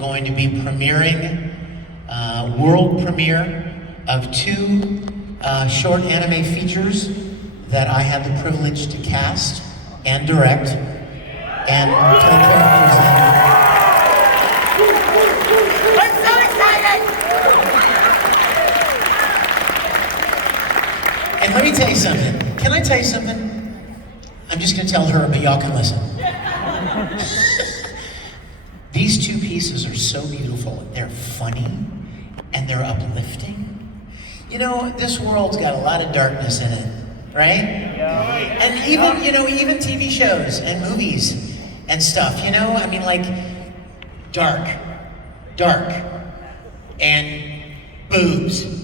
going to be premiering, world premiere of 2 short anime features that I had the privilege to cast and direct and play characters in. I'm so excited! And let me tell you something. Can I tell you something? I'm just gonna tell her, but y'all can listen. These 2 pieces are so beautiful. They're funny and they're uplifting. You know, this world's got a lot of darkness in it, right? And even, you know, even TV shows and movies and stuff, you know? I mean, like, dark, and boobs. And,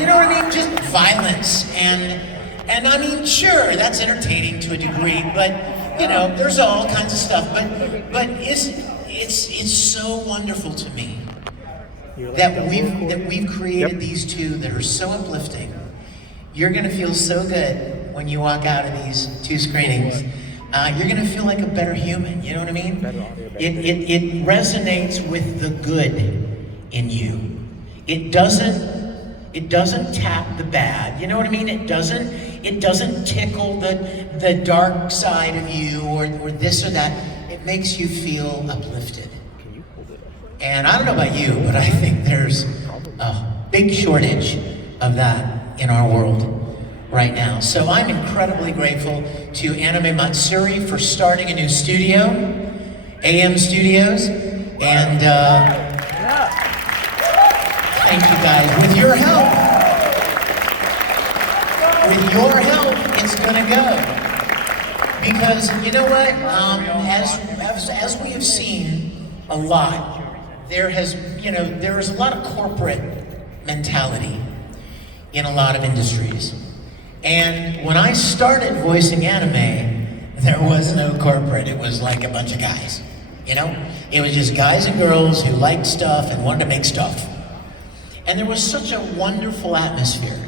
you know what I mean? Just violence and I mean, sure, that's entertaining to a degree, but, you know, there's all kinds of stuff, but it's so wonderful to me that we've created these 2 that are so uplifting. You're gonna feel so good when you walk out of these 2 screenings. You're gonna feel like a better human, you know what I mean? It resonates with the good in you. It doesn't tap the bad, you know what I mean? It doesn't tickle the dark side of you or this or that. It makes you feel uplifted. And I don't know about you, but I think there's a big shortage of that in our world right now. So I'm incredibly grateful to Anime Matsuri for starting a new studio, AM Studios, and thank you guys. With your help, it's gonna go. Because you know what? As we have seen a lot, there is a lot of corporate mentality in a lot of industries. And when I started voicing anime, there was no corporate. It was like a bunch of guys, you know? It was just guys and girls who liked stuff and wanted to make stuff. And there was such a wonderful atmosphere.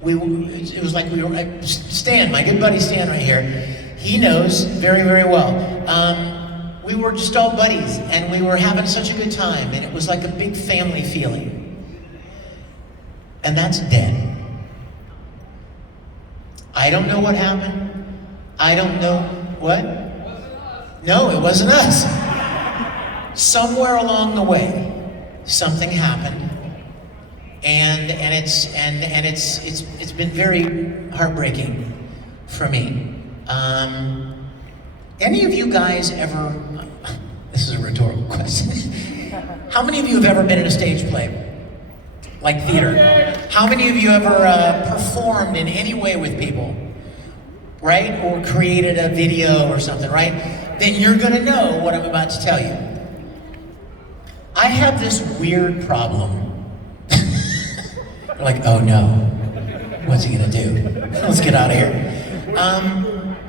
It was like we were, Stan, my good buddy Stan right here, he knows very, very well. We were just all buddies and we were having such a good time and it was like a big family feeling. And that's dead. I don't know what happened. I don't know what? No, it wasn't us. Somewhere along the way, something happened, and it's been very heartbreaking for me. Any of you guys ever? This is a rhetorical question. How many of you have ever been in a stage play? Like theater? How many of you ever performed in any way with people? Right? Or created a video or something, right? Then you're gonna know what I'm about to tell you. I have this weird problem. You're like, oh no, what's he gonna do? Let's get out of here.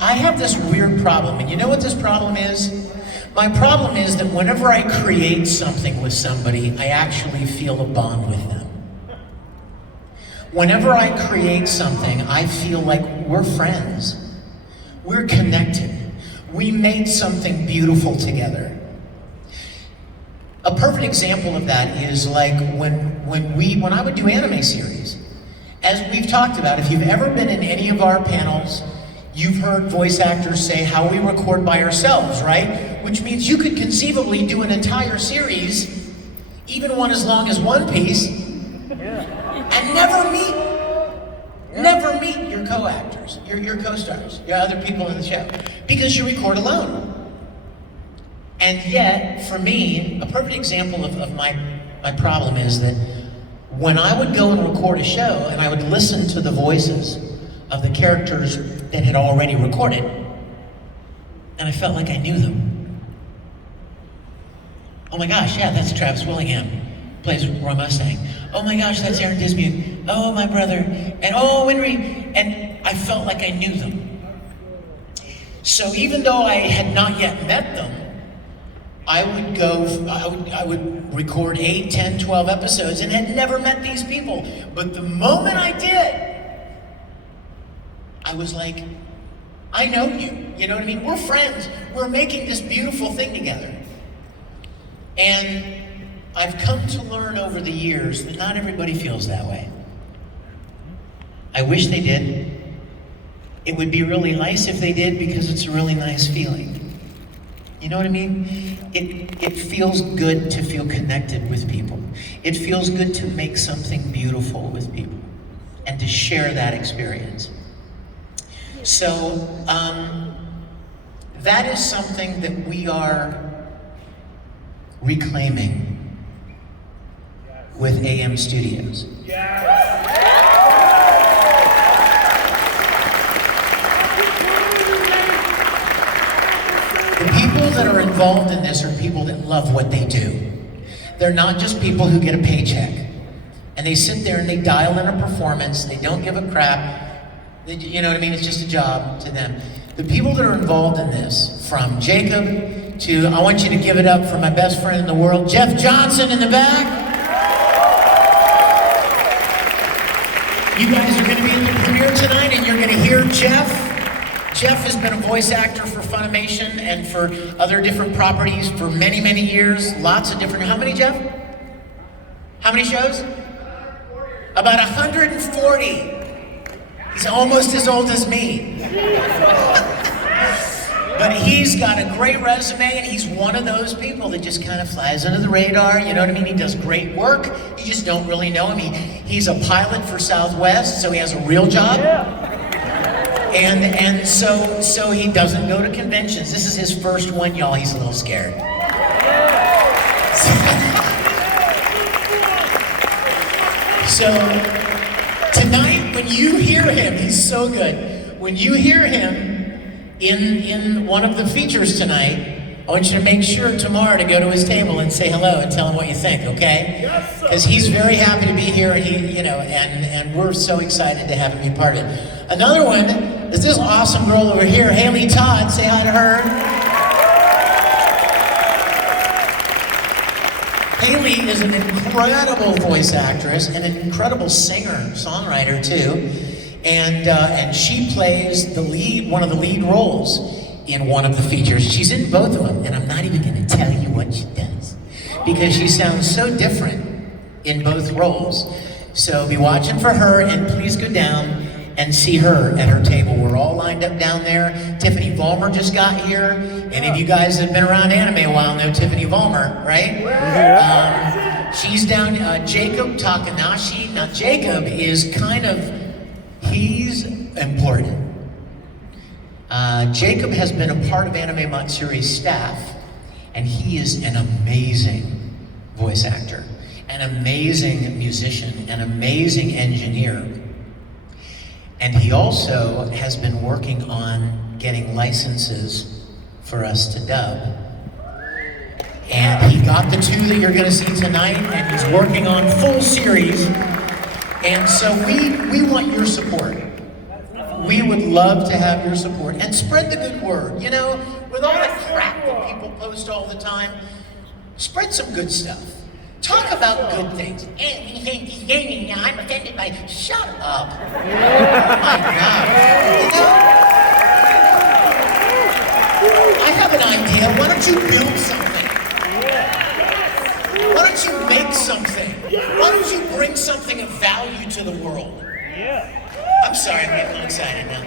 I have this weird problem, and you know what this problem is? My problem is that whenever I create something with somebody, I actually feel a bond with them. Whenever I create something, I feel like we're friends. We're connected. We made something beautiful together. A perfect example of that is like when I would do anime series. As we've talked about, if you've ever been in any of our panels, you've heard voice actors say how we record by ourselves, right? Which means you could conceivably do an entire series, even one as long as One Piece, and never meet your co-actors, your co-stars, your other people in the show, because you record alone. And yet, for me, a perfect example of my problem is that when I would go and record a show and I would listen to the voices of the characters that had already recorded, and I felt like I knew them. Oh my gosh, yeah, that's Travis Willingham, plays Roy Mustang. Oh my gosh, that's Aaron Dismuke. Oh, my brother. And oh, Winry. And I felt like I knew them. So even though I had not yet met them, I would record 8, 10, 12 episodes and had never met these people. But the moment I did, I was like, I know you. You know what I mean? We're friends. We're making this beautiful thing together. And I've come to learn over the years that not everybody feels that way. I wish they did. It would be really nice if they did because it's a really nice feeling. You know what I mean? It feels good to feel connected with people. It feels good to make something beautiful with people and to share that experience. So that is something that we are reclaiming with AM Studios. The people that are involved in this are people that love what they do. They're not just people who get a paycheck. And they sit there and they dial in a performance, they don't give a crap. You know what I mean? It's just a job to them. The people that are involved in this, from Jacob to, I want you to give it up for my best friend in the world, Jeff Johnson in the back. You guys are going to be in the premiere tonight and you're going to hear Jeff. Jeff has been a voice actor for Funimation and for other different properties for many, many years. Lots of different, how many, Jeff? How many shows? About 140. He's almost as old as me. But he's got a great resume and he's one of those people that just kind of flies under the radar, you know what I mean? He does great work, you just don't really know him. He's a pilot for Southwest, so he has a real job. And so he doesn't go to conventions. This is his first one, y'all. He's a little scared. So tonight, when you hear him, he's so good. When you hear him in one of the features tonight, I want you to make sure tomorrow to go to his table and say hello and tell him what you think, okay? Because he's very happy to be here, and and we're so excited to have him be part of it. Another one is this awesome girl over here, Haley Todd. Say hi to her. Haley is an incredible voice actress and an incredible singer, songwriter too, and she plays one of the lead roles in one of the features. She's in both of them, and I'm not even going to tell you what she does because she sounds so different in both roles. So be watching for her, and please go down and see her at her table. We're all lined up down there. Tiffany Vollmer just got here. Any of you guys that have been around anime a while know Tiffany Vollmer, right? She's down, Jacob Takanashi. Now Jacob is he's important. Jacob has been a part of Anime Matsuri's staff, and he is an amazing voice actor, an amazing musician, an amazing engineer. And he also has been working on getting licenses for us to dub. And he got the 2 that you're gonna see tonight, and he's working on full series. And so we want your support. We would love to have your support, and spread the good word. You know, with all the crap that people post all the time, spread some good stuff. Talk about good things. I'm offended by, shut up. My God. You know, I have an idea. Why don't you build something? Why don't you make something? Why don't you bring something of value to the world? I'm sorry, I'm getting excited now.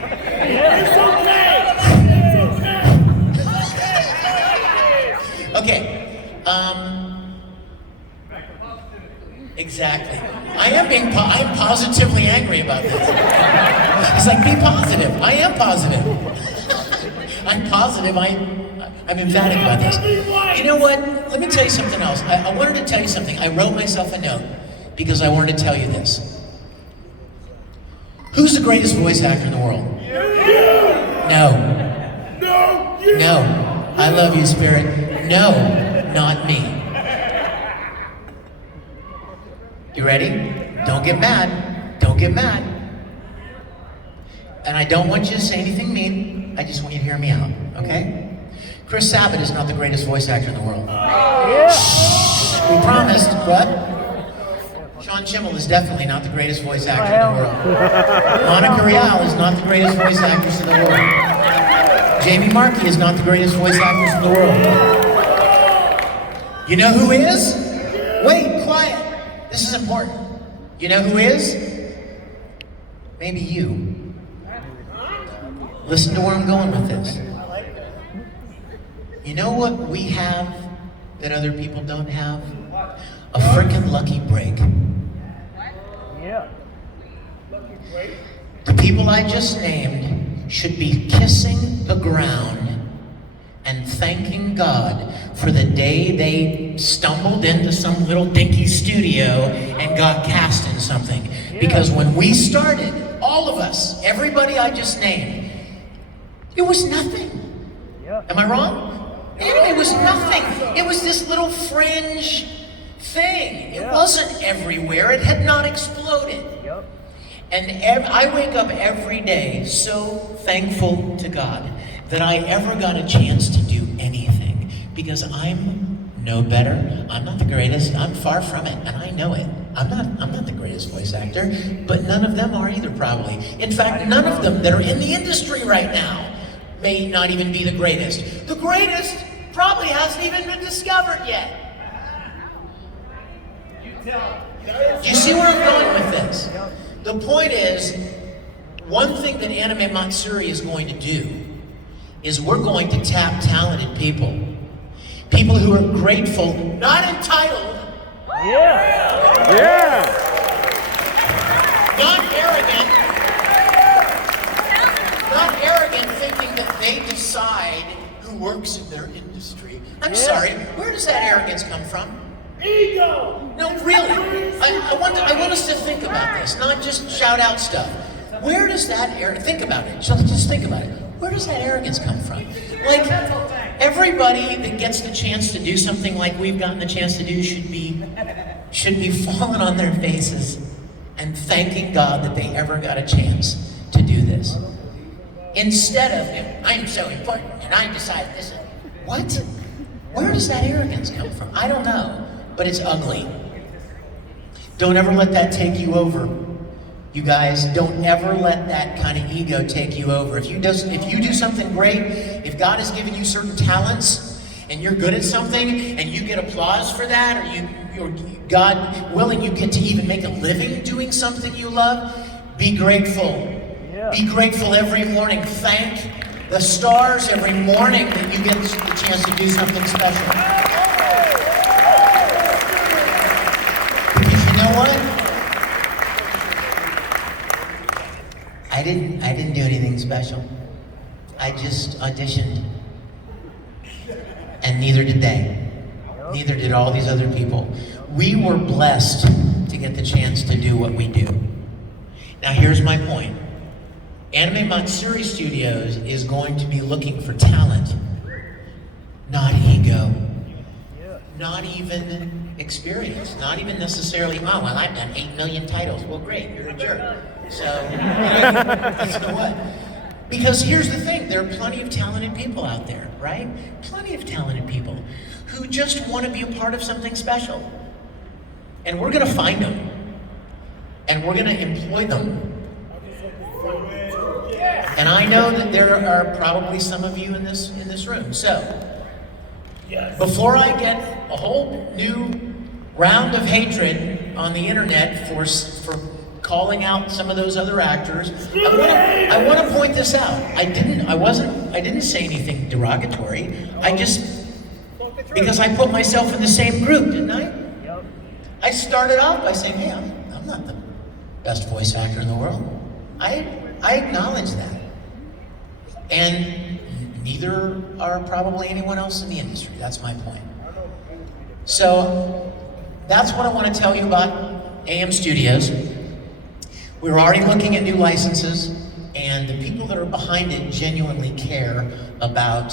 Okay. Exactly. I'm positively angry about this. It's like, be positive. I am positive. I'm positive. I'm emphatic about this. You know what? Let me tell you something else. I wanted to tell you something. I wrote myself a note because I wanted to tell you this. Who's the greatest voice actor in the world? No. No. I love you, Spirit. No, not me. You ready? Don't get mad. Don't get mad. And I don't want you to say anything mean. I just want you to hear me out, okay? Chris Sabat is not the greatest voice actor in the world. Shh, we promised, but Sean Schimmel is definitely not the greatest voice actor in the world. Monica Rial is not the greatest voice actress in the world. Jamie Markey is not the greatest voice actress in the world. You know who is? Wait, quiet. This is important. You know who is? Maybe you. Listen to where I'm going with this. You know what we have that other people don't have? A freaking lucky break. Yeah. The people I just named should be kissing the ground and thanking God for the day they stumbled into some little dinky studio and got cast in something. Because when we started, all of us, everybody I just named, it was nothing. Am I wrong? It was nothing. It was this little fringe thing. It wasn't everywhere. It had not exploded. And I wake up every day so thankful to God that I ever got a chance to do anything, because I'm no better. I'm not the greatest. I'm far from it, and I know it. I'm not the greatest voice actor, but none of them are either, probably. In fact, none of them that are in the industry right now may not even be the greatest. The greatest probably hasn't even been discovered yet. Do you see where I'm going with this? The point is, one thing that Anime Matsuri is going to do is we're going to tap talented people. People who are grateful, not entitled. Not arrogant. Not arrogant, thinking that they decide who works in their industry. I'm sorry, where does that arrogance come from? Ego! No, really. I want us to think about this, not just shout out stuff. Where does that think about it? Just think about it. Where does that arrogance come from? Like, everybody that gets the chance to do something like we've gotten the chance to do should be falling on their faces and thanking God that they ever got a chance to do this. Instead of, I'm so important and I decide this. What? Where does that arrogance come from? I don't know, but it's ugly. Don't ever let that take you over. You guys, don't ever let that kind of ego take you over. If you do something great, if God has given you certain talents and you're good at something and you get applause for that, or God willing, you get to even make a living doing something you love, be grateful. Be grateful every morning. Thank the stars every morning that you get the chance to do something special. Because you know what? I didn't do anything special. I just auditioned. And neither did they. Neither did all these other people. We were blessed to get the chance to do what we do. Now here's my point. Anime Matsuri Studios is going to be looking for talent, not ego, not even experience, not even necessarily, oh, well, I've done 8 million titles. Well, great, you're a jerk. So, you know what? Because here's the thing, there are plenty of talented people out there, right? Plenty of talented people who just want to be a part of something special. And we're going to find them. And we're going to employ them. And I know that there are probably some of you in this room. So, before I get a whole new round of hatred on the internet for calling out some of those other actors, I want to point this out. I didn't say anything derogatory. Because I put myself in the same group, didn't I? I started out by saying, hey, I'm not the best voice actor in the world. I acknowledge that. And neither are probably anyone else in the industry. That's my point. So that's what I want to tell you about AM Studios. We're already looking at new licenses, and the people that are behind it genuinely care about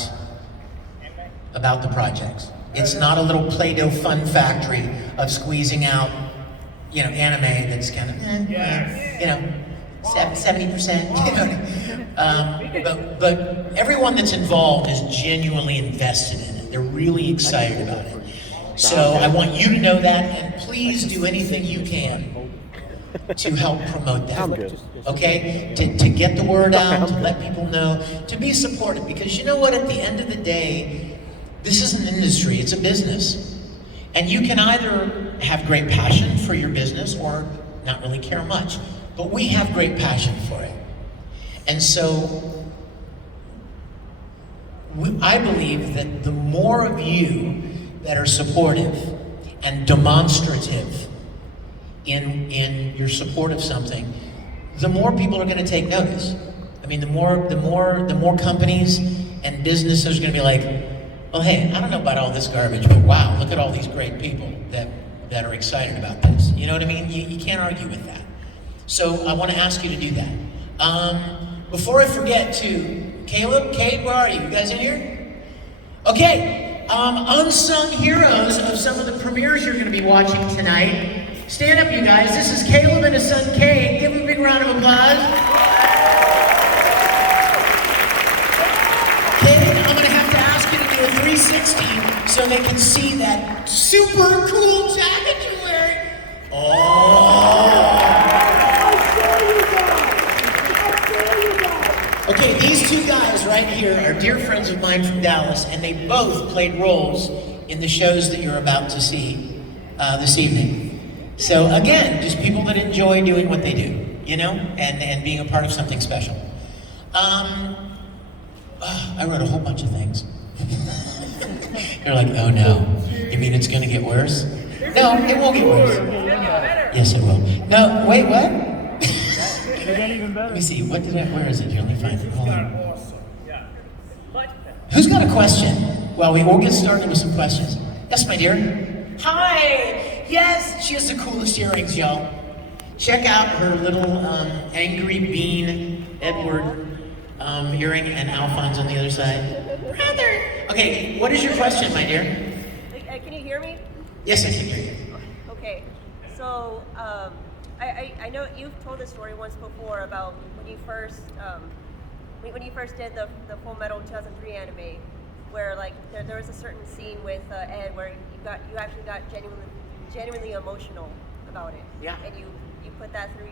the projects. It's not a little Play-Doh fun factory of squeezing out, anime that's kind of, 70%, but everyone that's involved is genuinely invested in it. They're really excited about it. So I want you to know that, and please do anything you can to help promote that. Okay? To get the word out, to let people know, to be supportive, because you know what, at the end of the day, this is an industry, it's a business. And you can either have great passion for your business or not really care much. But we have great passion for it. And so I believe that the more of you that are supportive and demonstrative in your support of something, the more people are going to take notice. I mean, the more companies and businesses are going to be like, well, hey, I don't know about all this garbage, but wow, look at all these great people that are excited about this. You know what I mean? You can't argue with that. So I want to ask you to do that. Before I forget to, Caleb, Kate, where are you? You guys in here? Okay, unsung heroes of some of the premieres you're going to be watching tonight. Stand up, you guys. This is Caleb and his son, Kate. Give him a big round of applause. Kate, I'm going to have to ask you to do a 360 so they can see that super cool jacket you're wearing. Oh. Okay, these two guys right here are dear friends of mine from Dallas, and they both played roles in the shows that you're about to see this evening. So again, just people that enjoy doing what they do, you know, and being a part of something special. I wrote a whole bunch of things. You're like, oh no, you mean it's gonna get worse? No, it won't get worse. Yes, it will. No, wait, what? Let me see, where is it here? Let me find it, hold on. Who's got a question? Well, we will get started with some questions. Yes, my dear. Hi! Yes, she has the coolest earrings, y'all. Check out her little angry bean Edward earring and Alphonse on the other side. Brother! Okay, what is your question, my dear? Can you hear me? Yes, I can hear you. Okay, so I know you've told this story once before about when you first did the Full Metal 2003 anime, where like there was a certain scene with Ed where you actually got genuinely emotional about it. Yeah. And you put that through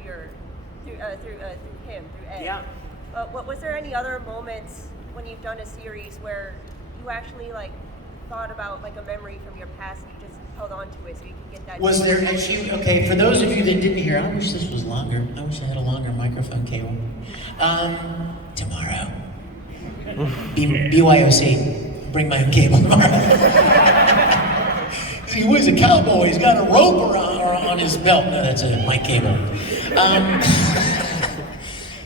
Ed. Yeah. Was there any other moments when you've done a series where you actually like thought about like a memory from your past and you just held on to it so you can get that? Was there actually, okay, for those of you that didn't hear, I wish this was longer. I wish I had a longer microphone cable. Tomorrow. BYOC, bring my own cable tomorrow. See, he's a cowboy, he's got a rope on his belt. No, that's a mic cable.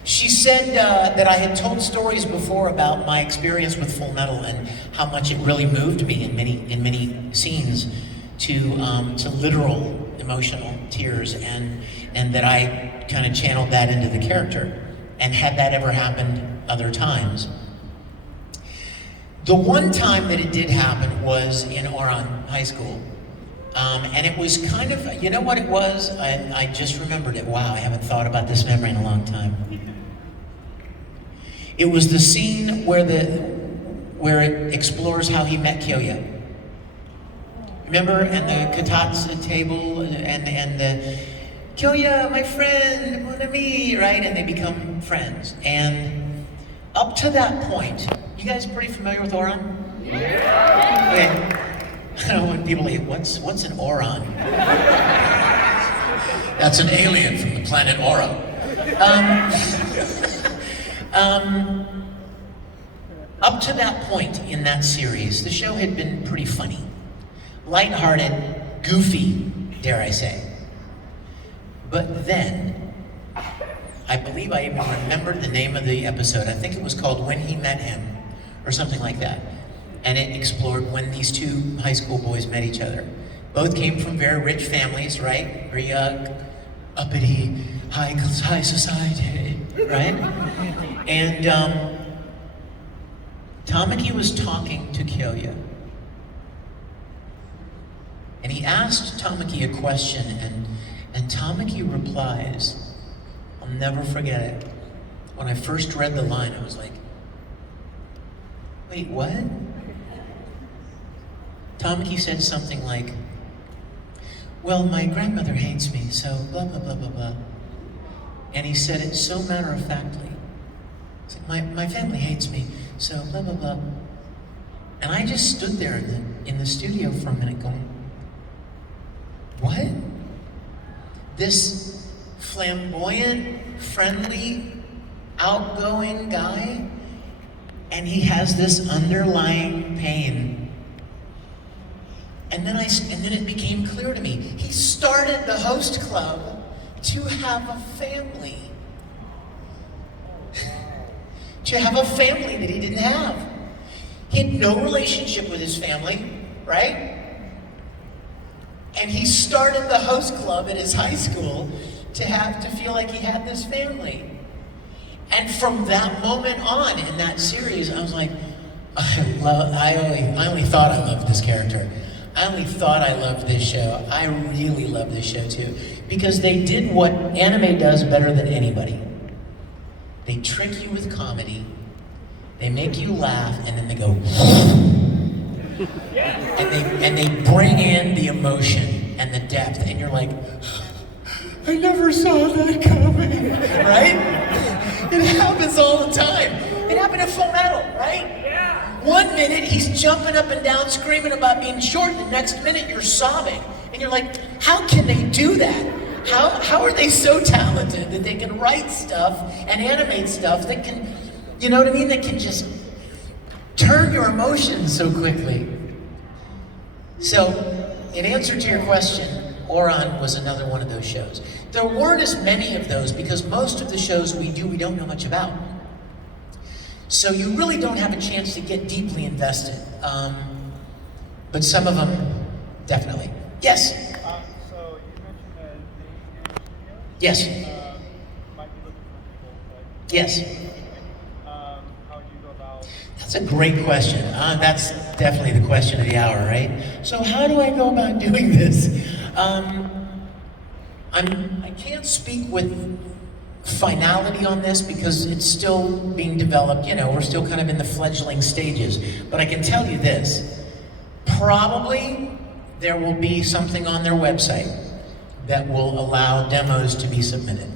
She said that I had told stories before about my experience with Full Metal and how much it really moved me in many scenes to literal emotional tears, and that I kind of channeled that into the character. And had that ever happened other times? The one time that it did happen was in Oran High School. And it was kind of, you know what it was? I just remembered it. Wow, I haven't thought about this memory in a long time. It was the scene where it explores how he met Kyoya. Remember? And the Katatsu table and the Kyoya, my friend, mon ami, right? And they become friends. And up to that point, you guys pretty familiar with Oran? Yeah. Okay. I don't know when people like, what's an Oran? That's an alien from the planet Aura. Up to that point in that series, the show had been pretty funny. Lighthearted, goofy, dare I say. But then, I believe I even remembered the name of the episode. I think it was called When He Met Him, or something like that. And it explored when these two high school boys met each other. Both came from very rich families, right? Very uppity, high society, right? And Tamaki was talking to Kyoya. And he asked Tamaki a question, and Tamaki replies, I'll never forget it. When I first read the line, I was like, wait, what? Tamaki said something like, well, my grandmother hates me, so blah, blah, blah, blah, blah. And he said it so matter-of-factly. It's like, my family hates me, so blah, blah, blah. And I just stood there in the studio for a minute going, what? This flamboyant, friendly, outgoing guy, and he has this underlying pain. And then it became clear to me, he started the host club to have a family. To have a family that he didn't have. He had no relationship with his family, right? And he started the host club at his high school to feel like he had this family. And from that moment on in that series, I was like, I only thought I loved this character. I only thought I loved this show. I really love this show too. Because they did what anime does better than anybody. They trick you with comedy, they make you laugh, and then they go, and they bring in the emotion and the depth, and you're like, I never saw that coming, right? It happens all the time. It happened in Full Metal, right? Yeah. 1 minute he's jumping up and down screaming about being short, the next minute you're sobbing. And you're like, how can they do that? How are they so talented that they can write stuff and animate stuff that can, you know what I mean, that can just turn your emotions so quickly? So, in answer to your question, Oran was another one of those shows. There weren't as many of those because most of the shows we don't know much about. So you really don't have a chance to get deeply invested. But some of them, definitely. Yes? So you mentioned that the studio? Yes. Might be looking for people, but Yes. how would you go about? That's a great question. That's definitely the question of the hour, right? So how do I go about doing this? I can't speak with finality on this because it's still being developed. You know, we're still kind of in the fledgling stages. But I can tell you this, probably there will be something on their website that will allow demos to be submitted.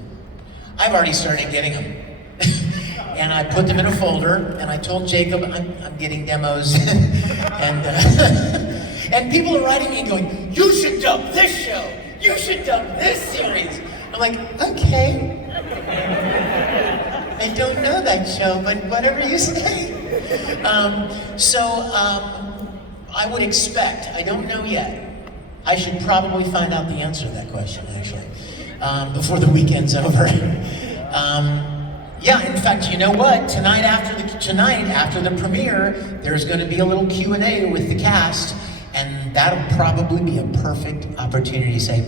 I've already started getting them. And I put them in a folder, and I told Jacob I'm getting demos. And people are writing me and going, you should dub this show. You should dub this series. I'm like, okay. I don't know that show, but whatever you say. I would expect, I don't know yet. I should probably find out the answer to that question, actually, before the weekend's over. Yeah, in fact, you know what? Tonight after the premiere, there's going to be a little Q&A with the cast, and that'll probably be a perfect opportunity to say,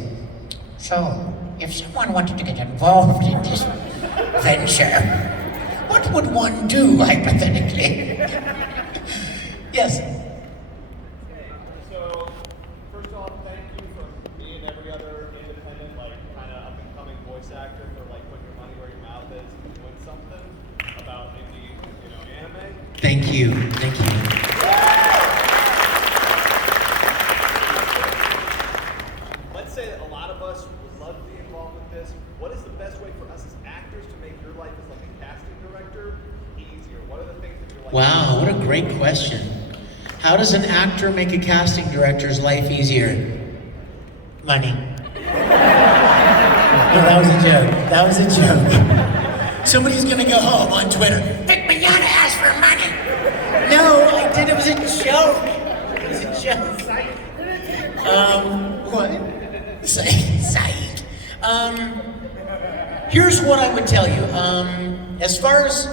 so, if someone wanted to get involved in this venture, what would one do, hypothetically? Yes? So, first off, thank you for me and every other independent, like, kind of up-and-coming voice actor for, like, putting your money where your mouth is and doing something about indie, anime. Thank you. Thank you. Let's say that a lot of us would love to be involved with this. What is the best way for us as actors to make your life as like a casting director easier? What are the things that you're like? Wow, what a great question. How does an actor make a casting director's life easier? Money. No, that was a joke. That was a joke. Somebody's gonna go home on Twitter. Vic Mignogna asked for money. No, I did. It was a joke. It was a joke. What? Psych. Here's what I would tell you. As far as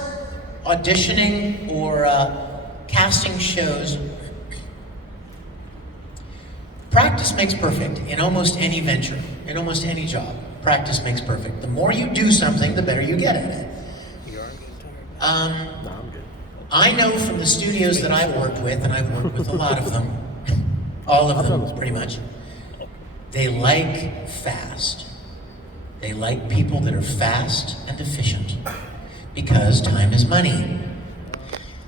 auditioning or casting shows, practice makes perfect in almost any venture, in almost any job. Practice makes perfect. The more you do something, the better you get at it. I know from the studios that I've worked with, and I've worked with a lot of them, all of them pretty much, they like fast. They like people that are fast and efficient because time is money.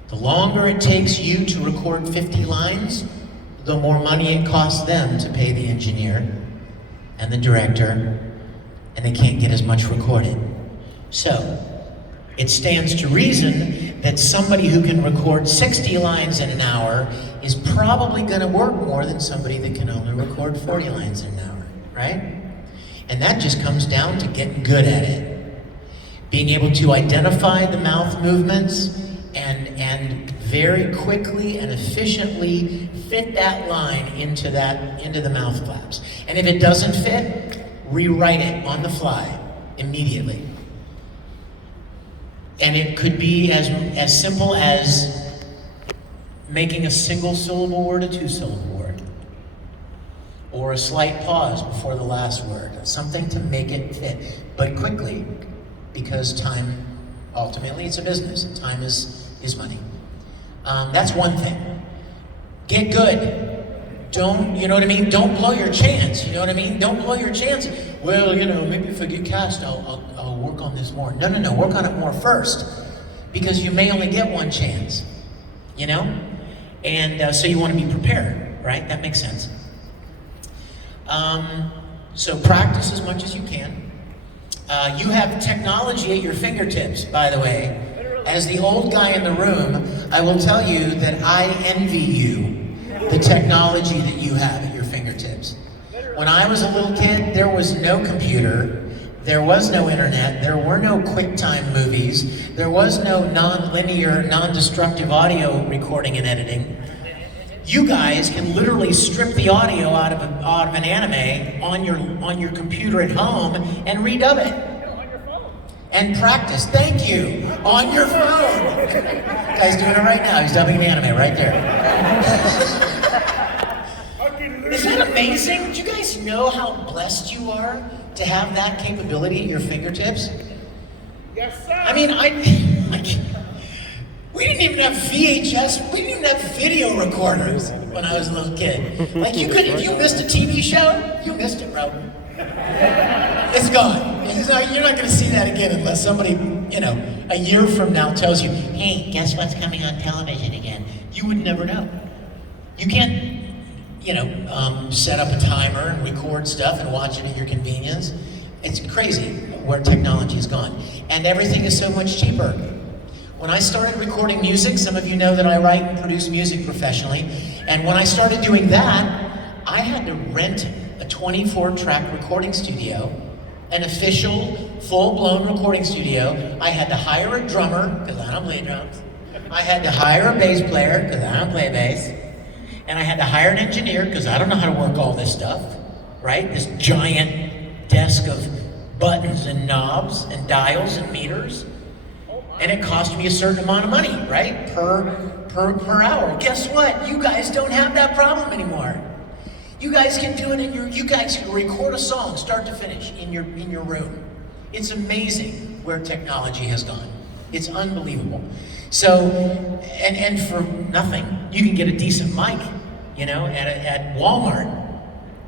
The longer it takes you to record 50 lines, the more money it costs them to pay the engineer and the director, and they can't get as much recorded. So, it stands to reason that somebody who can record 60 lines in an hour is probably going to work more than somebody that can only record 40 lines in an hour, right? And that just comes down to getting good at it. Being able to identify the mouth movements and very quickly and efficiently fit that line into the mouth flaps. And if it doesn't fit, rewrite it on the fly immediately. And it could be as simple as making a single syllable word a two-syllable word, or a slight pause before the last word, something to make it fit, but quickly, because time, ultimately it's a business, and time is money. That's one thing. Get good. Don't, you know what I mean? Don't blow your chance, you know what I mean? Don't blow your chance. Well, you know, maybe if I get cast, I'll work on this more. No, work on it more first, because you may only get one chance, you know? And so you want to be prepared, right? That makes sense. So practice as much as you can. You have technology at your fingertips, by the way. As the old guy in the room, I will tell you that I envy you, the technology that you have at your fingertips. When I was a little kid, there was no computer, there was no internet, there were no QuickTime movies, there was no non-linear, non-destructive audio recording and editing. You guys can literally strip the audio out of an anime on your computer at home and redub it. And practice, thank you, on your phone. Guy's doing it right now, he's dubbing an anime right there. Isn't that amazing? Do you guys know how blessed you are to have that capability at your fingertips? Yes, sir. I mean, we didn't even have VHS, we didn't even have video recorders when I was a little kid. Like, if you missed a TV show, you missed it, bro. It's gone. You're not going to see that again unless somebody, you know, a year from now tells you, hey, guess what's coming on television again? You would never know. You can't, you know, set up a timer and record stuff and watch it at your convenience. It's crazy where technology has gone. And everything is so much cheaper. When I started recording music, some of you know that I write and produce music professionally, and when I started doing that, I had to rent a 24-track recording studio, an official, full-blown recording studio. I had to hire a drummer, because I don't play drums. I had to hire a bass player, because I don't play bass. And I had to hire an engineer, because I don't know how to work all this stuff, right? This giant desk of buttons and knobs and dials and meters. And it cost me a certain amount of money, right? Per hour. Guess what? You guys don't have that problem anymore. You guys can do it you guys can record a song start to finish in your room. It's amazing where technology has gone. It's unbelievable. So, and for nothing, you can get a decent mic, you know, at Walmart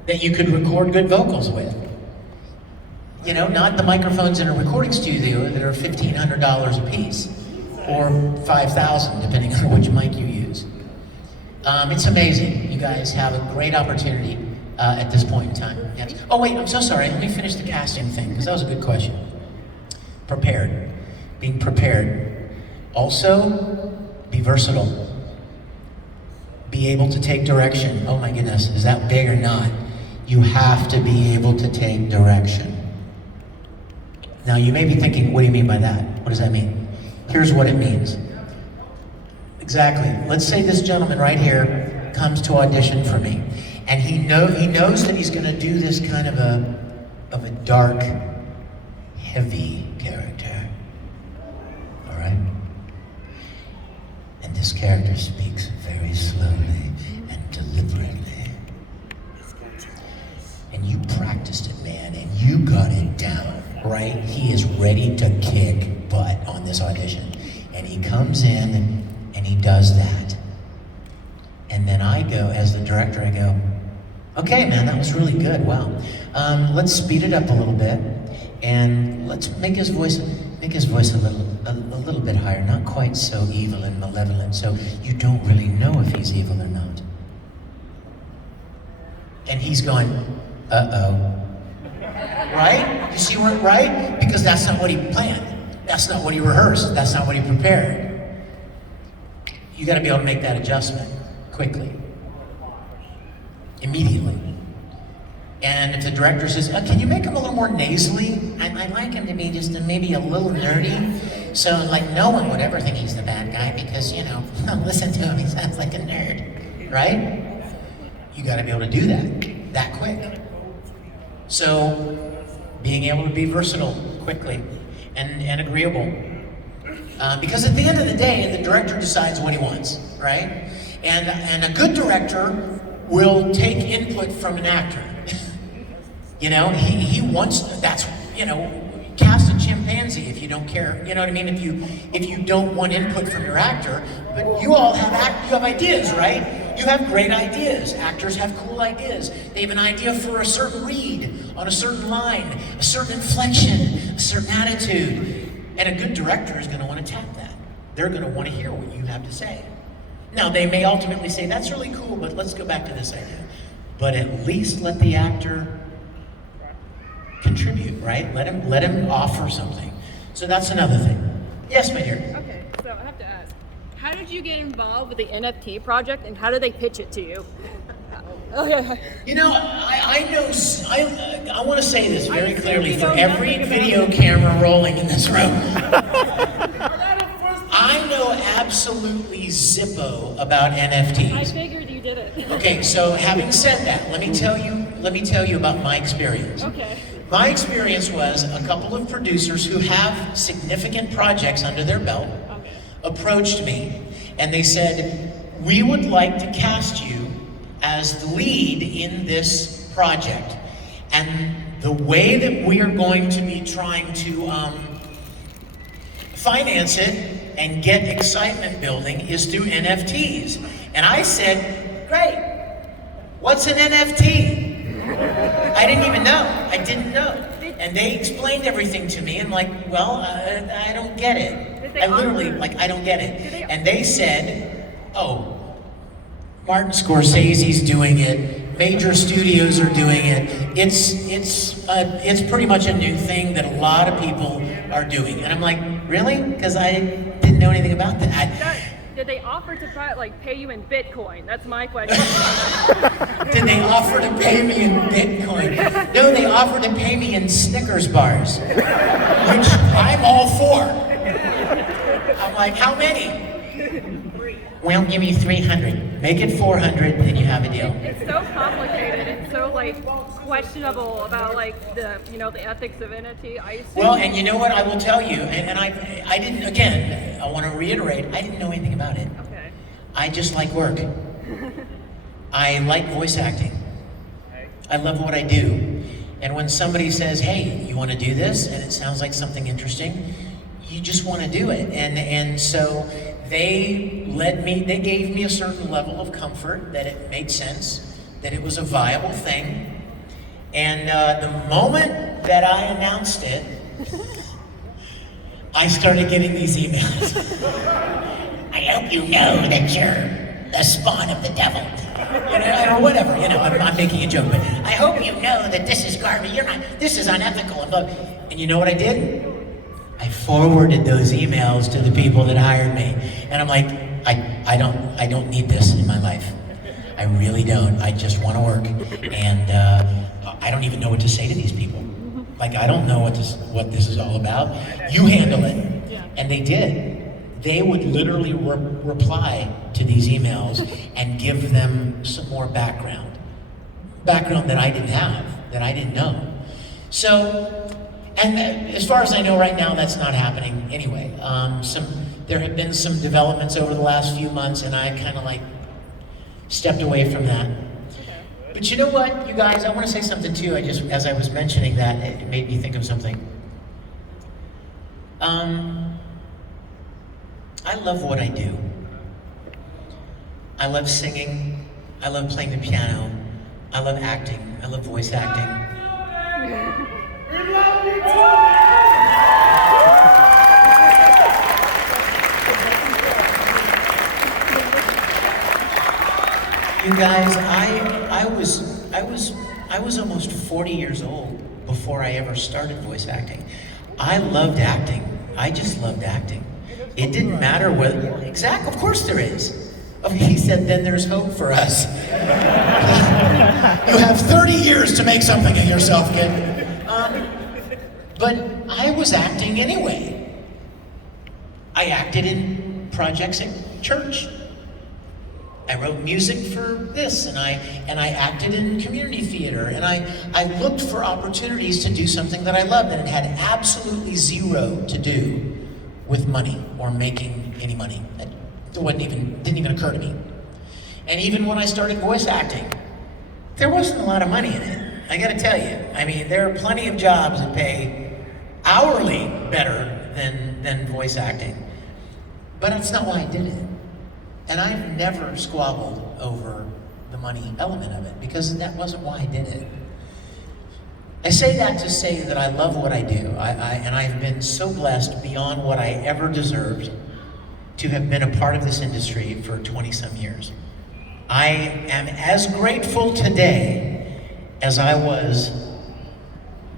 that you could record good vocals with. You know, not the microphones in a recording studio that are $1,500 a piece, or $5,000 depending on which mic you use. It's amazing. You guys have a great opportunity at this point in time. Yes. Oh wait, I'm so sorry. Let me finish the casting thing, because that was a good question. Prepared. Being prepared. Also, be versatile. Be able to take direction. Oh my goodness, is that big or not? You have to be able to take direction. Now you may be thinking, what do you mean by that? What does that mean? Here's what it means. Exactly. Let's say this gentleman right here comes to audition for me, and he knows that he's going to do this kind of a dark, heavy character. All right? And this character speaks very slowly and deliberately. And you practiced it, man, and you got it down, right? He is ready to kick butt on this audition. And he comes in and he does that. And then I go, as the director, I go, okay, man, that was really good, wow. Let's speed it up a little bit, and let's make his voice a little bit higher, not quite so evil and malevolent, so you don't really know if he's evil or not. And he's going, uh-oh. Right? You see where, right? Because that's not what he planned. That's not what he rehearsed. That's not what he prepared. You gotta be able to make that adjustment quickly, immediately. And if the director says, can you make him a little more nasally? I'd like him to be just maybe a little nerdy. So like no one would ever think he's the bad guy because, you know, listen to him, he sounds like a nerd, right? You gotta be able to do that quick. So being able to be versatile quickly and agreeable. Because at the end of the day, the director decides what he wants, right? And a good director will take input from an actor. You know, he wants, that's, you know, cast a chimpanzee if you don't care, you know what I mean? If you don't want input from your actor, but you all have you have ideas, right? You have great ideas. Actors have cool ideas. They have an idea for a certain read, on a certain line, a certain inflection, a certain attitude. And a good director is going to want to tap that. They're going to want to hear what you have to say. Now, they may ultimately say, that's really cool, but let's go back to this idea. But at least let the actor contribute, right? Let him offer something. So that's another thing. Yes, my dear. Okay, so I have to ask, how did you get involved with the NFT project and how did they pitch it to you? Oh yeah. You know, I want to say this very clearly for every video camera rolling in this room. I know absolutely zippo about NFTs. I figured you did it. Okay, so having said that, let me tell you about my experience. Okay. My experience was a couple of producers who have significant projects under their belt approached me and they said, we would like to cast you as the lead in this project. And the way that we are going to be trying to finance it and get excitement building is through NFTs. And I said, great, what's an NFT? I didn't even know. I didn't know. And they explained everything to me. And like, well, I don't get it. I literally, like, I don't get it. And they said, oh, Martin Scorsese's doing it. Major studios are doing it. It's pretty much a new thing that a lot of people are doing. And I'm like, really? Because I didn't know anything about that. Did they offer to pay you in Bitcoin? That's my question. Did they offer to pay me in Bitcoin? No, they offered to pay me in Snickers bars, which I'm all for. I'm like, how many? We'll give you 300. Make it 400, then you have a deal. It's so complicated. It's so questionable about the the ethics of NFT. I assume. Well, and you know what? I will tell you, and I didn't. Again, I want to reiterate. I didn't know anything about it. Okay. I just like work. I like voice acting. I love what I do. And when somebody says, "Hey, you want to do this?" and it sounds like something interesting, you just want to do it. And so they gave me a certain level of comfort that it made sense, that it was a viable thing. And the moment that I announced it, I started getting these emails. I hope you know that you're the spawn of the devil. Or whatever, I'm making a joke, but I hope you know that this is garbage, this is unethical. And you know what I did? I forwarded those emails to the people that hired me. And I'm like, I don't need this in my life. I really don't. I just want to work. And I don't even know what to say to these people. Like, I don't know what this is all about. You handle it. And they did. They would literally reply to these emails and give them some more background that I didn't have, that I didn't know. So, and as far as I know right now, that's not happening anyway. There have been some developments over the last few months, and I kind of stepped away from that. But you know what, you guys, I want to say something too. As I was mentioning that, it made me think of something. I love what I do. I love singing. I love playing the piano. I love acting. I love voice acting. We love you too! You guys, I was almost 40 years old before I ever started voice acting. I loved acting. I just loved acting. It didn't matter whether, of course there is. Okay, he said, then there's hope for us. You have 30 years years to make something of yourself, kid. But I was acting anyway. I acted in projects at church. I wrote music for this, and I acted in community theater, and I looked for opportunities to do something that I loved, and it had absolutely zero to do with money or making any money. It didn't even occur to me. And even when I started voice acting, there wasn't a lot of money in it. I gotta tell you. I mean, there are plenty of jobs that pay hourly better than voice acting. But that's not why I did it. And I've never squabbled over the money element of it, because that wasn't why I did it. I say that to say that I love what I do, and I've been so blessed beyond what I ever deserved to have been a part of this industry for 20-some years. I am as grateful today as I was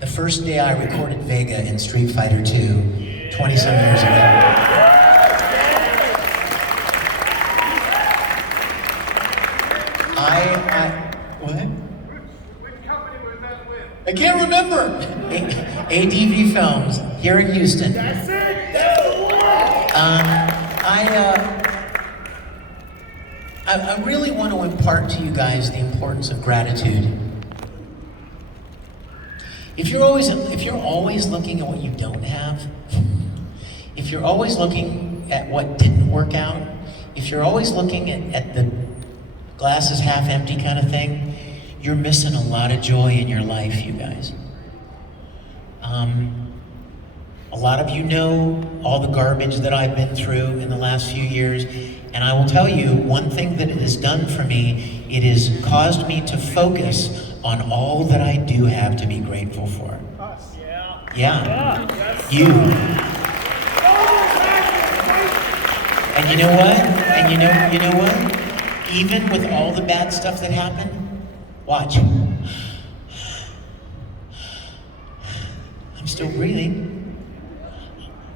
the first day I recorded Vega in Street Fighter 2 20-some years ago. What? Which company was that with? I can't remember. ADV Films here in Houston. That's it. That's the one. I really want to impart to you guys the importance of gratitude. If you're always looking at what you don't have, if you're always looking at what didn't work out, if you're always looking at the glass is half empty kind of thing, you're missing a lot of joy in your life, you guys. A lot of you know all the garbage that I've been through in the last few years, and I will tell you, one thing that it has done for me, it has caused me to focus on all that I do have to be grateful for. Us. Yeah. Yeah. Yes. You. And you know what? And you know what? Even with all the bad stuff that happened, watch. I'm still breathing.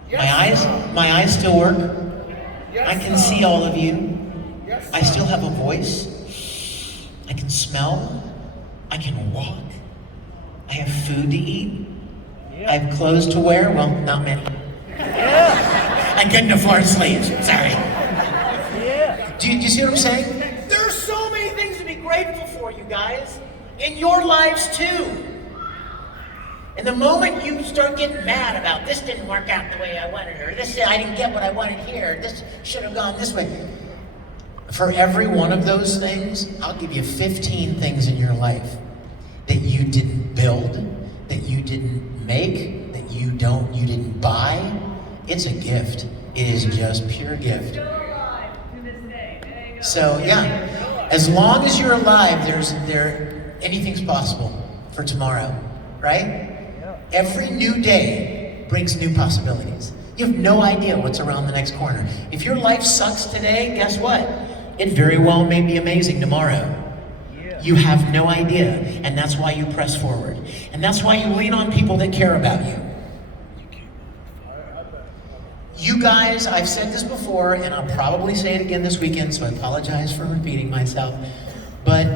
Yes. My eyes still work. Yes, I can see all of you. Yes, I still have a voice. I can smell. I can walk. I have food to eat. I have clothes to wear. Well, not many. I couldn't afford sleeves. Sorry. Do you see what I'm saying? There are so many things to be grateful for, you guys, in your lives too. And the moment you start getting mad about this didn't work out the way I wanted, or this I didn't get what I wanted here, this should have gone this way. For every one of those things, I'll give you 15 things in your life that you didn't build, that you didn't make, that you didn't buy. It's a gift. It is just pure gift. So yeah, as long as you're alive, anything's possible for tomorrow, right? Every new day brings new possibilities. You have no idea what's around the next corner. If your life sucks today, guess what? It very well may be amazing tomorrow. You have no idea, and that's why you press forward. And that's why you lean on people that care about you. You guys, I've said this before, and I'll probably say it again this weekend, so I apologize for repeating myself, but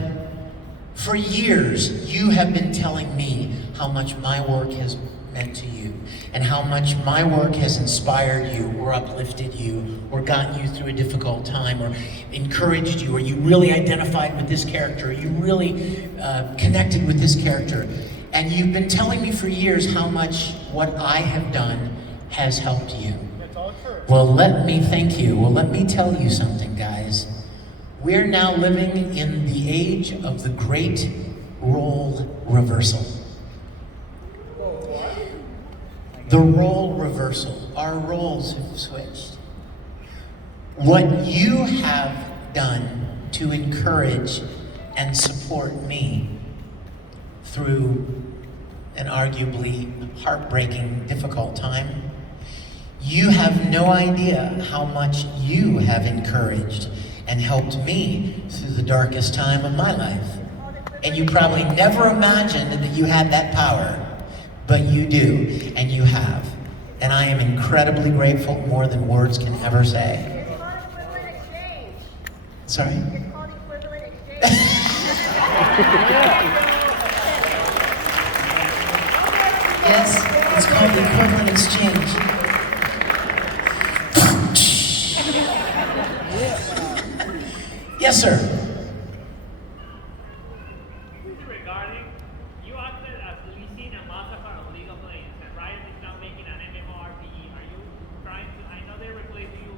for years, you have been telling me how much my work has meant to you, and how much my work has inspired you, or uplifted you, or gotten you through a difficult time, or encouraged you, or you really identified with this character, or you really connected with this character. And you've been telling me for years how much what I have done has helped you. Well, let me thank you. Well, let me tell you something, guys. We're now living in the age of the great role reversal. The role reversal. Our roles have switched. What you have done to encourage and support me through an arguably heartbreaking, difficult time, you have no idea how much you have encouraged and helped me through the darkest time of my life. And you probably never imagined that you had that power, but you do, and you have. And I am incredibly grateful, more than words can ever say. It's called equivalent exchange. Sorry? It's called equivalent exchange. Yes, it's called the equivalent exchange. Yes, sir. Regarding, you acted as Lee and Massacre on League of Legends, and Riot is now making an MMORPG. Are you trying to? I know they replaced you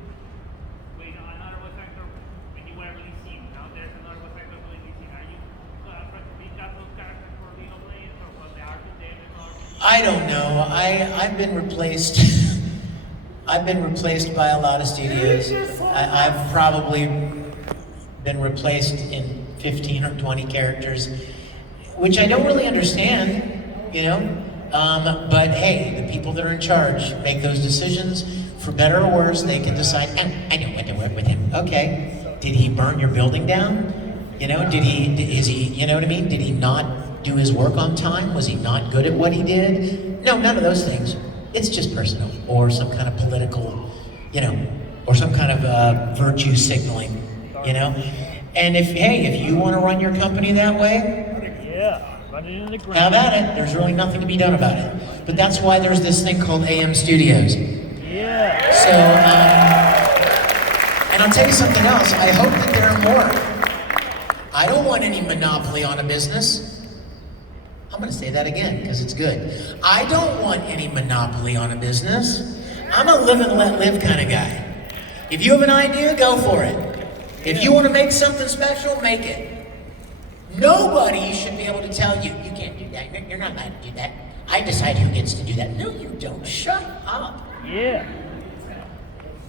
with another voice actor when you were Lee. Now there's another voice actor doing Lee. Are you trying to recast those characters for League of Legends, or was the art in the MMORPG? I don't know. I've been replaced. I've been replaced by a lot of studios. I've probably been replaced in 15 or 20 characters, which I don't really understand, you know? But hey, the people that are in charge make those decisions. For better or worse, they can decide, I don't want to work with him. Okay, did he burn your building down? You know, is he, you know what I mean? Did he not do his work on time? Was he not good at what he did? No, none of those things. It's just personal, or some kind of political, you know, or some kind of virtue signaling. You know, and if you want to run your company that way, Run it in the ground. have at it. There's really nothing to be done about it. But that's why there's this thing called AM Studios. Yeah. So, and I'll tell you something else. I hope that there are more. I don't want any monopoly on a business. I'm going to say that again because it's good. I don't want any monopoly on a business. I'm a live and let live kind of guy. If you have an idea, go for it. If you want to make something special, make it. Nobody should be able to tell you, you can't do that, you're not allowed to do that. I decide who gets to do that. No, you don't. Shut up. Yeah.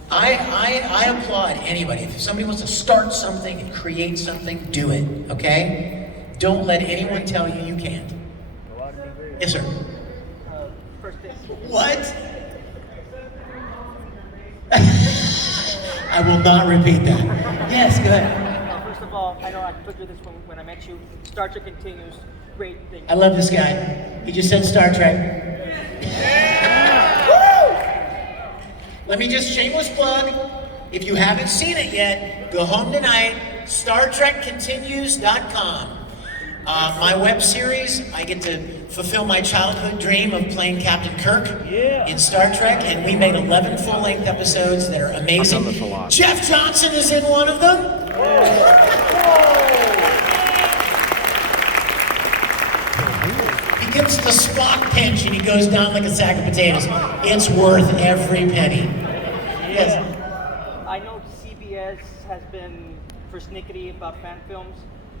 I applaud anybody. If somebody wants to start something and create something, do it, okay? Don't let anyone tell you you can't. Yes, sir. What? I will not repeat that. Yes, go ahead. First of all, I know I told you this when I met you. Star Trek continues. Great thing. I love this guy. He just said Star Trek. Woo! Let me just shameless plug. If you haven't seen it yet, go home tonight. StarTrekContinues.com. My web series, I get to fulfill my childhood dream of playing Captain Kirk in Star Trek, and we made 11 full-length episodes that are amazing. I've done this a lot. Jeff Johnson is in one of them. He gets the Spock pinch and he goes down like a sack of potatoes. It's worth every penny. Yes. I know CBS has been persnickety about fan films,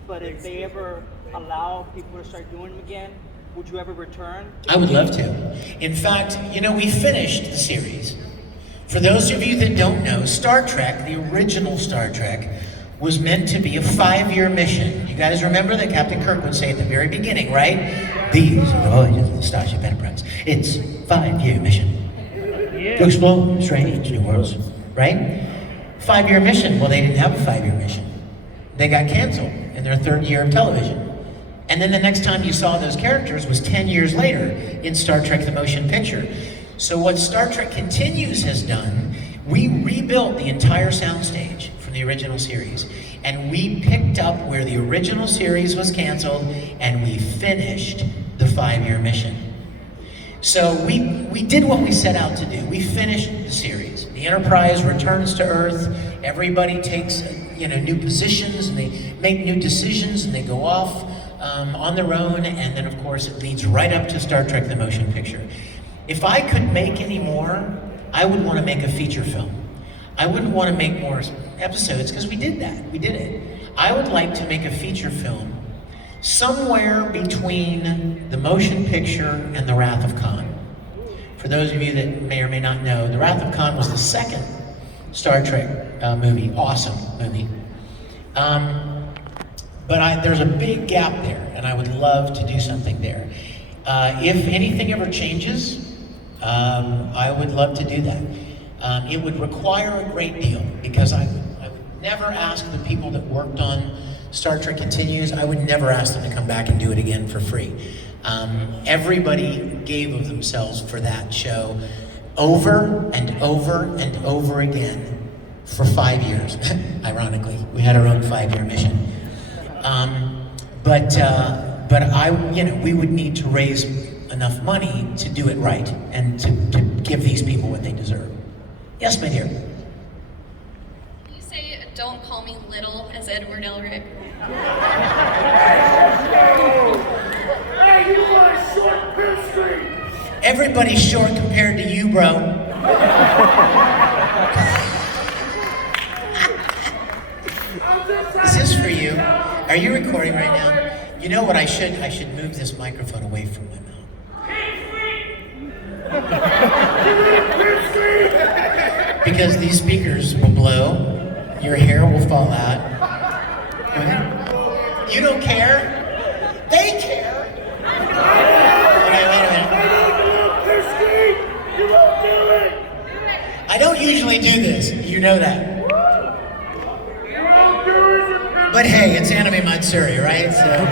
but if they ever allow people to start doing them again, would you ever return? I would love to. In fact, you know, we finished the series. For those of you that don't know, Star Trek, the original Star Trek, was meant to be a 5-year mission. You guys remember that Captain Kirk would say at the very beginning, right? These are the voyages of the Starship Enterprise. It's a 5-year mission. To explore strange new worlds, right? 5-year mission. Well, they didn't have a 5-year mission. They got canceled in their 3rd year of television. And then the next time you saw those characters was 10 years later in Star Trek the Motion Picture. So what Star Trek Continues has done, we rebuilt the entire soundstage from the original series. And we picked up where the original series was canceled and we finished the 5-year mission. So we did what we set out to do. We finished the series. The Enterprise returns to Earth. Everybody takes new positions and they make new decisions and they go off on their own, and then of course it leads right up to Star Trek the Motion Picture. If I could make any more, I would want to make a feature film. I wouldn't want to make more episodes because we did that. We did it. I would like to make a feature film somewhere between the motion picture and The Wrath of Khan. For those of you that may or may not know, The Wrath of Khan was the second Star Trek movie. Awesome movie. But there's a big gap there, and I would love to do something there. If anything ever changes, I would love to do that. It would require a great deal, because I would never ask the people that worked on Star Trek Continues, I would never ask them to come back and do it again for free. Everybody gave of themselves for that show over and over and over again for 5 years. Ironically, we had our own 5-year mission. But we would need to raise enough money to do it right and to give these people what they deserve. Yes, my dear. You say, "Don't call me little," as Edward Elric. Hey, you want a short pastry? Everybody's short compared to you, bro. Is this for you? Are you recording right now? You know what I should move this microphone away from my mouth. Because these speakers will blow, your hair will fall out. Go ahead. You don't care? They care. Wait a minute. I don't usually do this. You know that. But hey, it's Anime Matsuri, right? So.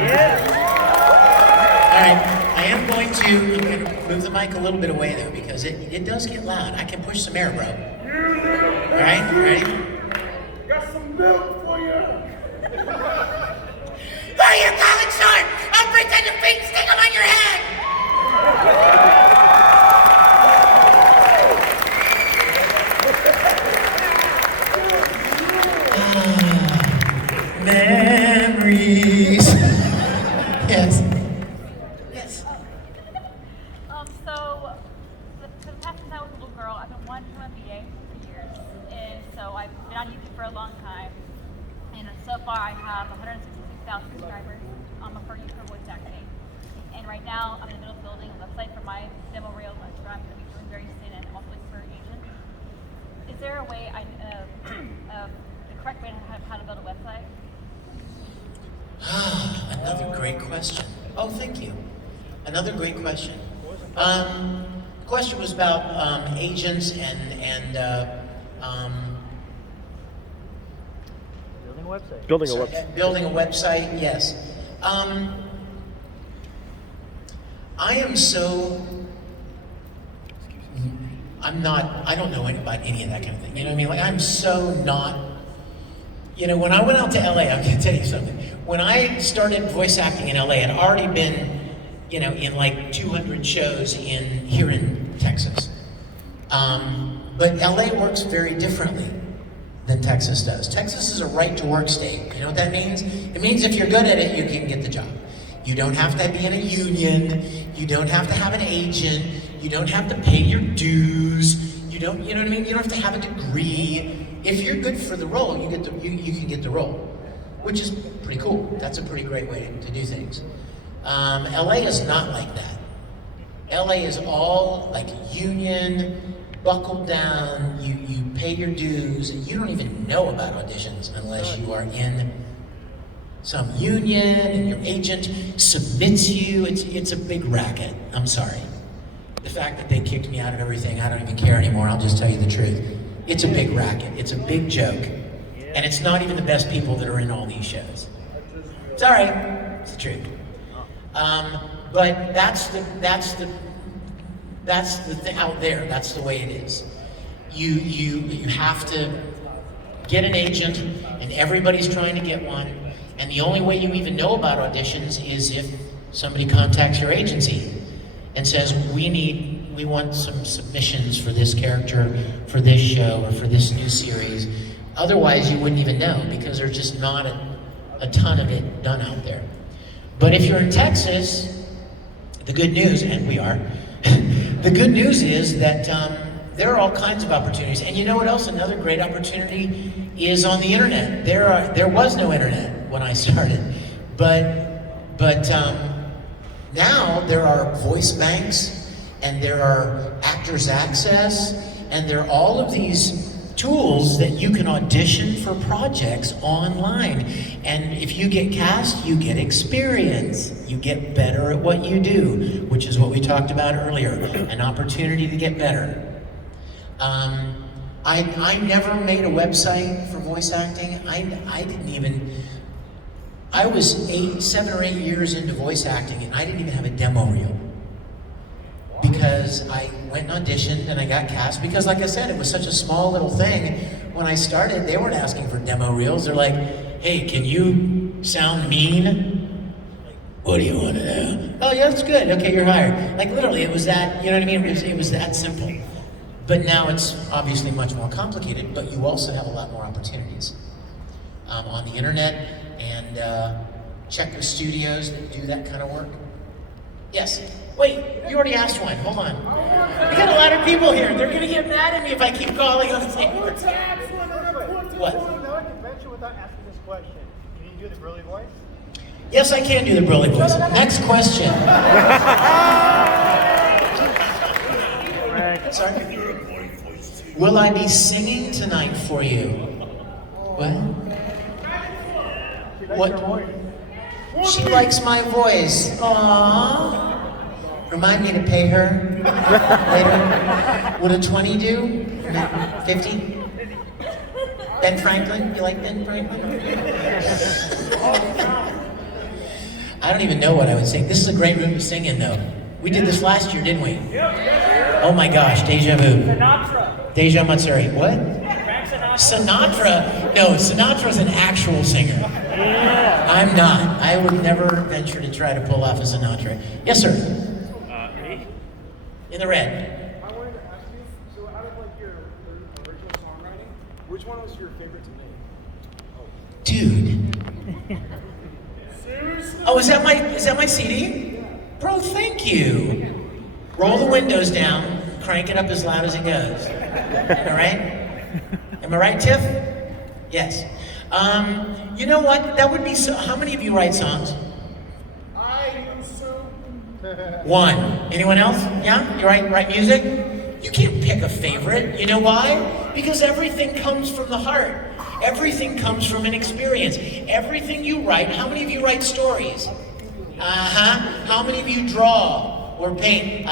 Alright, I'm going to move the mic a little bit away though, because it does get loud. I can push some air, bro. Alright, ready? Got some milk for you. Are you calling short? I'll pretend to feet stick them on your head! Memories. Yes. Yes. So, for the past since I was a little girl, I've been wanting to do MBA for years. And so I've been on YouTube for a long time. And so far I have 166,000 subscribers for voice acting. And right now I'm in the middle of building a website for my demo reel, which I'm going to be doing very soon, and I'm also looking for agents. Is there a way, the correct way how to build a website? Another great question. Oh, thank you. Another great question. The question was about agents and Building a website. building a website. Yes. I am so. I don't know about any of that kind of thing. You know what I mean? Like, I'm so not. You know, when I went out to LA, I'm going to tell you something. When I started voice acting in LA, I'd already been, in like 200 shows here in Texas. But LA works very differently than Texas does. Texas is a right-to-work state. You know what that means? It means if you're good at it, you can get the job. You don't have to be in a union. You don't have to have an agent. You don't have to pay your dues. You know what I mean? You don't have to have a degree. If you're good for the role, you can get the role, which is pretty cool. That's a pretty great way to do things. LA is not like that. LA is all like union, buckled down, you pay your dues, and you don't even know about auditions unless you are in some union and your agent submits you. It's a big racket. I'm sorry. The fact that they kicked me out of everything, I don't even care anymore. I'll just tell you the truth. It's a big racket. It's a big joke. And it's not even the best people that are in all these shows. Sorry, it's the truth. But that's the thing out there. That's the way it is. You have to get an agent, and everybody's trying to get one. And the only way you even know about auditions is if somebody contacts your agency and says, we want some submissions for this character, for this show, or for this new series. Otherwise, you wouldn't even know, because there's just not a ton of it done out there. But if you're in Texas, the good news, and we are, the good news is that there are all kinds of opportunities. And you know what else? Another great opportunity is on the internet. There was no internet when I started, but now there are voice banks, and there are Actors Access, and there are all of these tools that you can audition for projects online. And if you get cast, you get experience. You get better at what you do, which is what we talked about earlier, an opportunity to get better. I never made a website for voice acting. I was 7 or 8 years into voice acting, and I didn't even have a demo reel. Because I went and auditioned and I got cast, because like I said, it was such a small little thing. When I started, they weren't asking for demo reels. They're like, hey, can you sound mean? Like, What do you want to know? Oh, yeah, that's good. Okay, you're hired. Like literally, it was that, you know what I mean? It was that simple. But now it's obviously much more complicated, but you also have a lot more opportunities on the internet, and check with studios that do that kind of work. Yes. Wait, you already asked one. Hold on. We got a lot of people here. They're gonna get mad at me if I keep calling on the same. What? No convention without asking this question. Can you do the Burley voice? Yes, I can do the Burley voice. Next question. Sorry? Will I be singing tonight for you? What? What? She likes my voice. Aww. Remind me to pay her later. Would a 20 do? 50? Ben Franklin? You like Ben Franklin? I don't even know what I would sing. This is a great room to sing in, though. We did this last year, didn't we? Oh my gosh, deja vu. Sinatra. Deja Matsuri. What? Sinatra? No, Sinatra's an actual singer. I'm not. I would never venture to try to pull off a Sinatra. Yes, sir. Me? In the red. I wanted to ask you, so out of like your original songwriting, which one was your favorite to make? Dude. Seriously? Oh, is that my CD? Bro, thank you. Roll the windows down, crank it up as loud as it goes. All right? Am I right, Tiff? Yes. You know what? That would be so. How many of you write songs? I used to. One. Anyone else? Yeah? You write music? You can't pick a favorite. You know why? Because everything comes from the heart. Everything comes from an experience. Everything you write. How many of you write stories? How many of you draw or paint?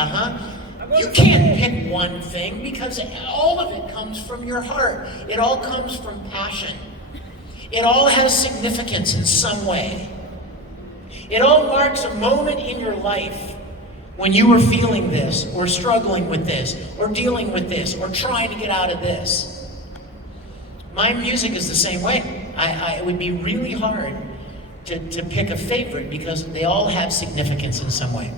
You can't pick one thing because all of it comes from your heart. It all comes from passion. It all has significance in some way. It all marks a moment in your life when you were feeling this, or struggling with this, or dealing with this, or trying to get out of this. My music is the same way. It would be really hard to pick a favorite because they all have significance in some way.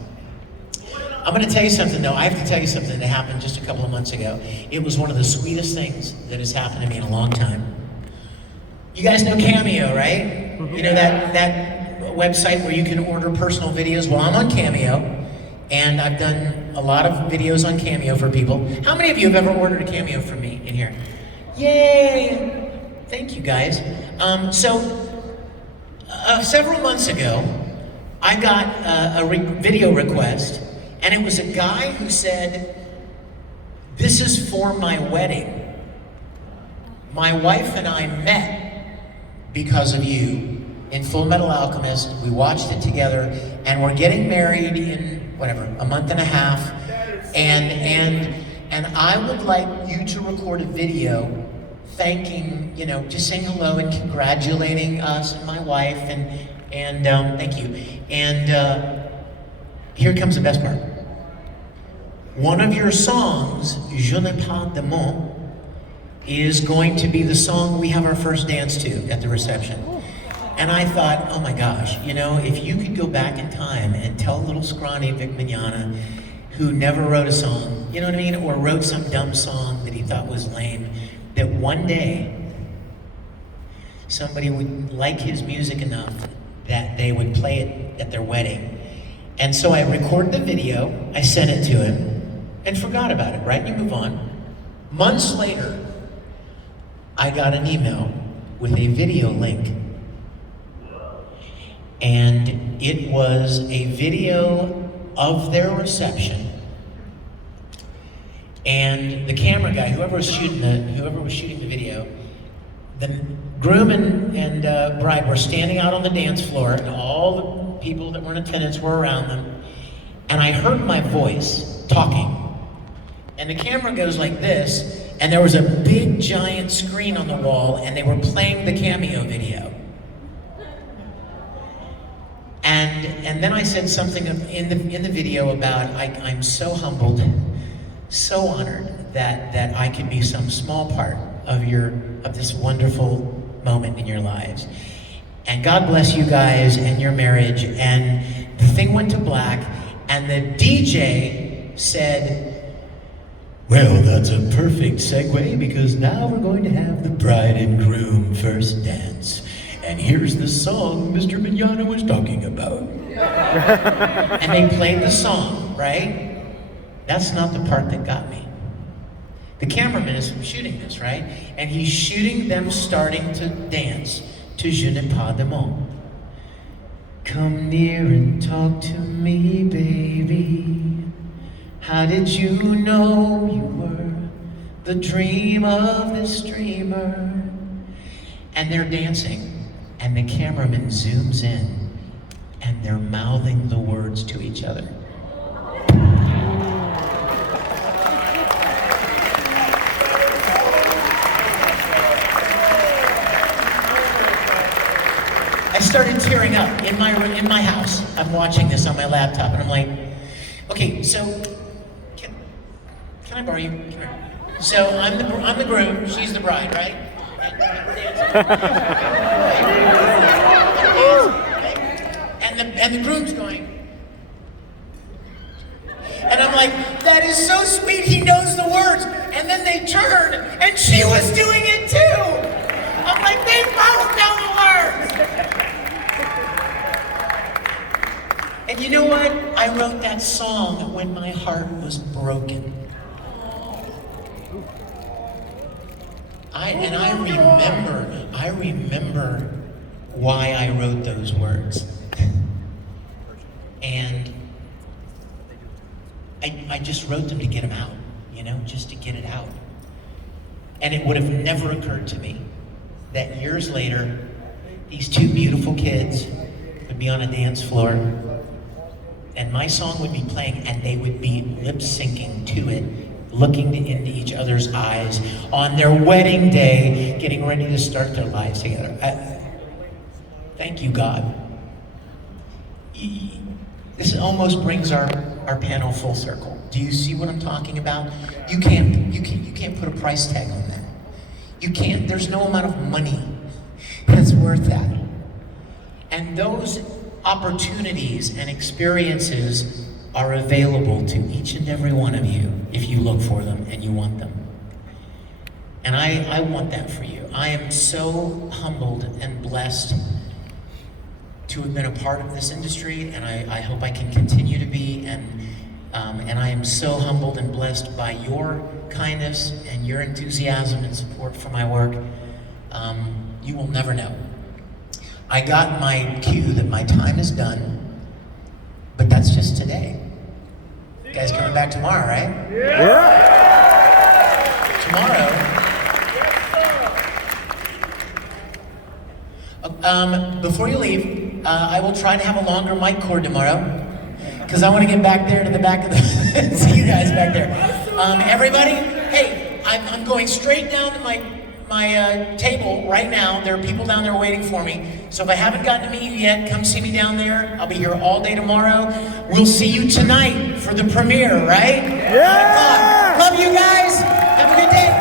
I'm going to tell you something, though. I have to tell you something that happened just a couple of months ago. It was one of the sweetest things that has happened to me in a long time. You guys know Cameo, right? You know that website where you can order personal videos? Well, I'm on Cameo, and I've done a lot of videos on Cameo for people. How many of you have ever ordered a Cameo from me in here? Yay! Thank you, guys. Several months ago, I got a video request, and it was a guy who said, "This is for my wedding. My wife and I met because of you in Full Metal Alchemist. We watched it together, and we're getting married in a month and a half. And I would like you to record a video thanking, just saying hello and congratulating us and my wife, and thank you. And here comes the best part. One of your songs, Je n'ai pas de mots, is going to be the song we have our first dance to at the reception." And I thought, oh my gosh, if you could go back in time and tell little scrawny Vic Mignogna, who never wrote a song, you know what I mean, or wrote some dumb song that he thought was lame, that one day somebody would like his music enough that they would play it at their wedding. And so I recorded the video, I sent it to him, and forgot about it, right? You move on. Months later, I got an email with a video link. And it was a video of their reception. And the camera guy, whoever was shooting the video, the groom and bride were standing out on the dance floor, and all the people that were in attendance were around them. And I heard my voice talking. And the camera goes like this, and there was a big giant screen on the wall, and they were playing the Cameo video. And then I said something in the video about I'm so humbled, so honored that I can be some small part of this wonderful moment in your lives. And God bless you guys and your marriage. And the thing went to black, and the DJ said, well, that's a perfect segue because now we're going to have the bride and groom first dance. And here's the song Mr. Mignogna was talking about. And they played the song, right? That's not the part that got me. The cameraman is shooting this, right? And he's shooting them starting to dance to Je n'ai pas de mots. Come near and talk to me, baby. How did you know you were the dream of this dreamer? And they're dancing, and the cameraman zooms in, and they're mouthing the words to each other. I started tearing up in my house. I'm watching this on my laptop, and I'm like, okay, so can I borrow you? Come here. So I'm the groom, she's the bride, right? And the groom's going. And I'm like, that is so sweet, he knows the words. And then they turn, and she was doing it too. I'm like, they both know the words. And you know what? I wrote that song when my heart was broken. I remember why I wrote those words. And I just wrote them to get them out, you know, just to get it out. And it would have never occurred to me that years later, these two beautiful kids would be on a dance floor and my song would be playing and they would be lip syncing to it, looking into each other's eyes on their wedding day, getting ready to start their lives together. Thank you, God. This almost brings our panel full circle. Do you see what I'm talking about? You can't put a price tag on that. You can't. There's no amount of money that's worth that. And those opportunities and experiences are available to each and every one of you if you look for them and you want them. And I want that for you. I am so humbled and blessed to have been a part of this industry, and I hope I can continue to be, and I am so humbled and blessed by your kindness and your enthusiasm and support for my work. You will never know. I got my cue that my time is done, but that's just today. You guys coming back tomorrow, right? Yeah. Tomorrow, before you leave, I will try to have a longer mic cord tomorrow, because I want to get back there to the back of the, see you guys back there. Everybody, hey, I'm going straight down to my table right now. There are people down there waiting for me. So if I haven't gotten to meet you yet, come see me down there. I'll be here all day tomorrow. We'll see you tonight for the premiere, right? Yeah! Love you guys. Have a good day.